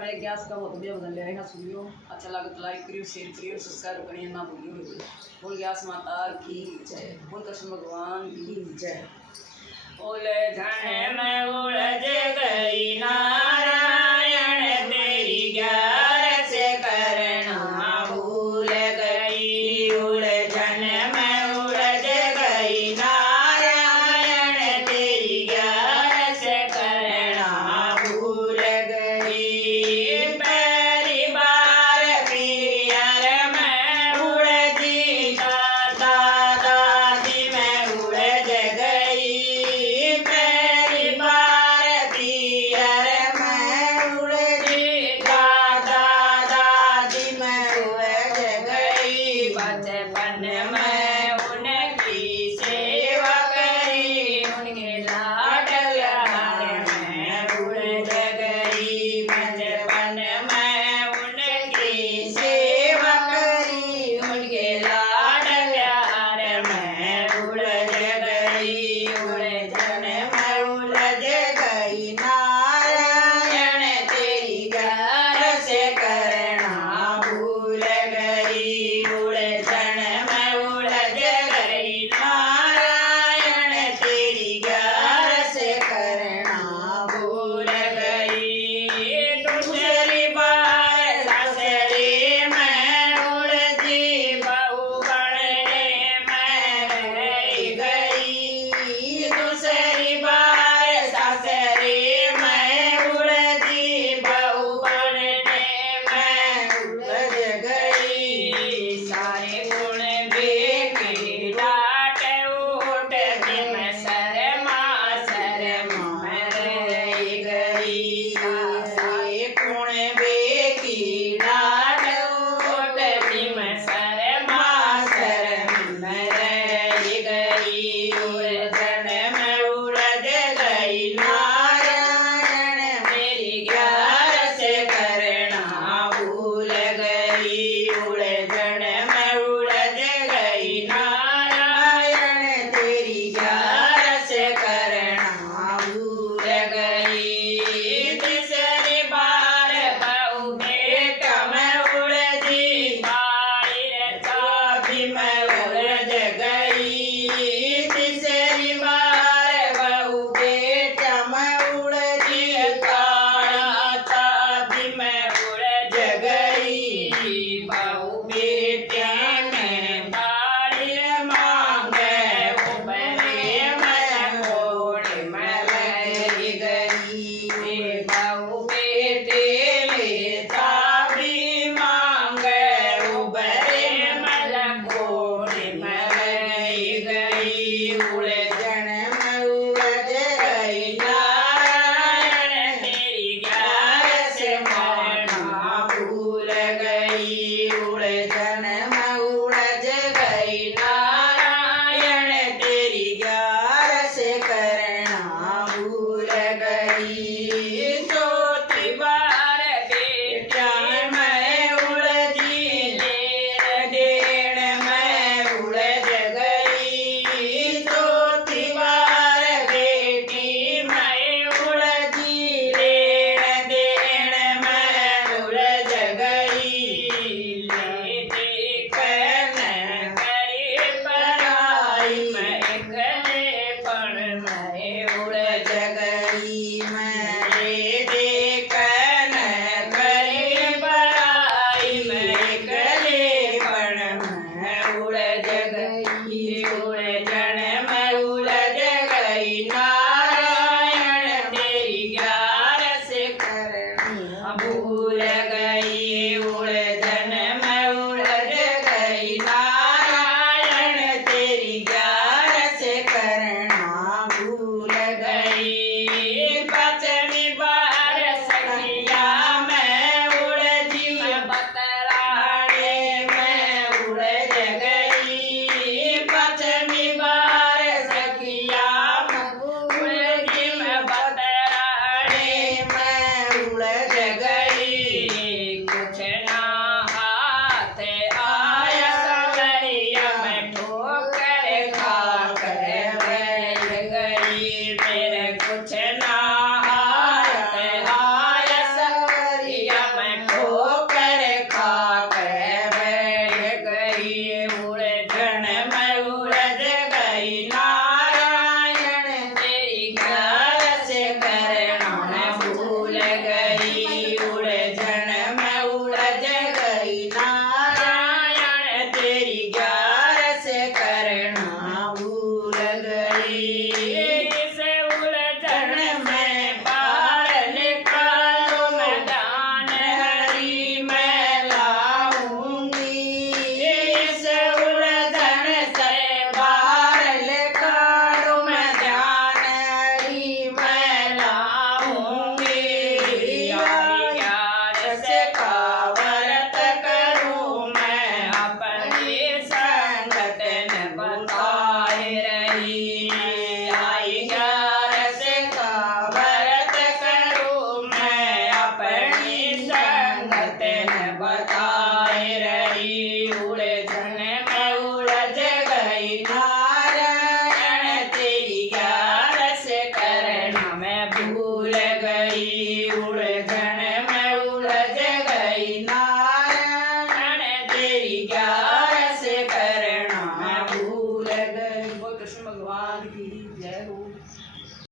कड़े गैस का बहुत बढ़िया बदल लिया सुनियो। अच्छा लगे तो लाइक करियो, शेयर करियो, सब्सक्राइब करिए ना भूलियो। बोल गैस माता की जय, बोल कृष्ण भगवान की जय। उलझन में उलझ गई नारायण तेरी ग्यारह से करना भूल गई। उलझन में उलझ गई नारायण तेरी ग्यारह से करना भूल गई। पहली बार पियर में उलझी दादा दादी में उलझ गई। पहली बार पियर में उलझी दादा दादी में उलझ गई। बचपन में उनकी सेवा करी, उनके लाडल में उलझ गई। बचपन में उनकी सेवा करी, उनके लाडल में उलझ गई। उलझन में उलझ गई नारायण तेरी ग्यारह से करना भूल गई। उलझन में उलझ गई नारायण तेरी ग्यारह से करना भूल गई। दूसरी बार सासरे में उलझी बहू बनने में रह गई। दूसरी बार सासरे में उलझी बहू बनने में उलझ गई। सारे गुण बेटी डांट उठती मैं शर्मा रह गई। सारे गुण बेटी डांट उठती मैं शर्मा रह गई। उलझन में उलझ गई नारायण मेरी ग्यारह से करना भूल गई। उलझन में उलझ गई नारायण तेरी ग्यारह से करना भूल गई। तीसरी बार बहू बेटा में उलझी बाहर चाबी में उलझ गई। तीसरी बार बहू बेटा में उलझी काला चाबी में उलझ गई। बहू बेटिया में बाड़ी मांगे उबरे में घोड़े में रह गई। बहू बेटे ले चाबी मांगे उबरे में घोड़े में रह गई। उलझन में उलझ गई नारायण तेरी ग्यारह से करना भूल गई। उलझन में उलझ गई नारायण तेरी ग्यारह से करना भूल गई। चौथी बार बेटा में उलझी लेन देन में उलझ गई। चौथी बार बेटी में उलझी लेन देन में उलझ गई। लेते कहने करी पराई में अकेलेपन में उलझ गई। मेरे देखन करी पराई में अकेलेपन में उलझ गई। उलझन में उलझ गई नारायण तेरी ग्यारह से करना भूल गई। उलझन में उलझ गई नारायण तेरी ग्यारह से करना भूल गई। पांचवी बार सखिया में उलझी मैं बतराने में उलझ गई। पांचवी बार सखिया में उलझी मैं बतराने में उलझ गई। गई उलझन में उलझ गई नारायण तेरी ग्यारस करना भूल गई इस उलझन में पार निकालो मैं ध्यान हरि में लाऊंगी इस उलझन से बाहर निकालो मैं ध्यान हरि में लाऊंगी ग्यारस का व्रत करूं मैं अपनी संगत न बताए रही आई ग्यारस का व्रत करूं मैं अपनी संगत न बताए रही उलझन में उलझ गई नारायण तेरी ग्यारस करना मैं भूल गई उलझन में उलझ गई नारायण तेरी ग्यारस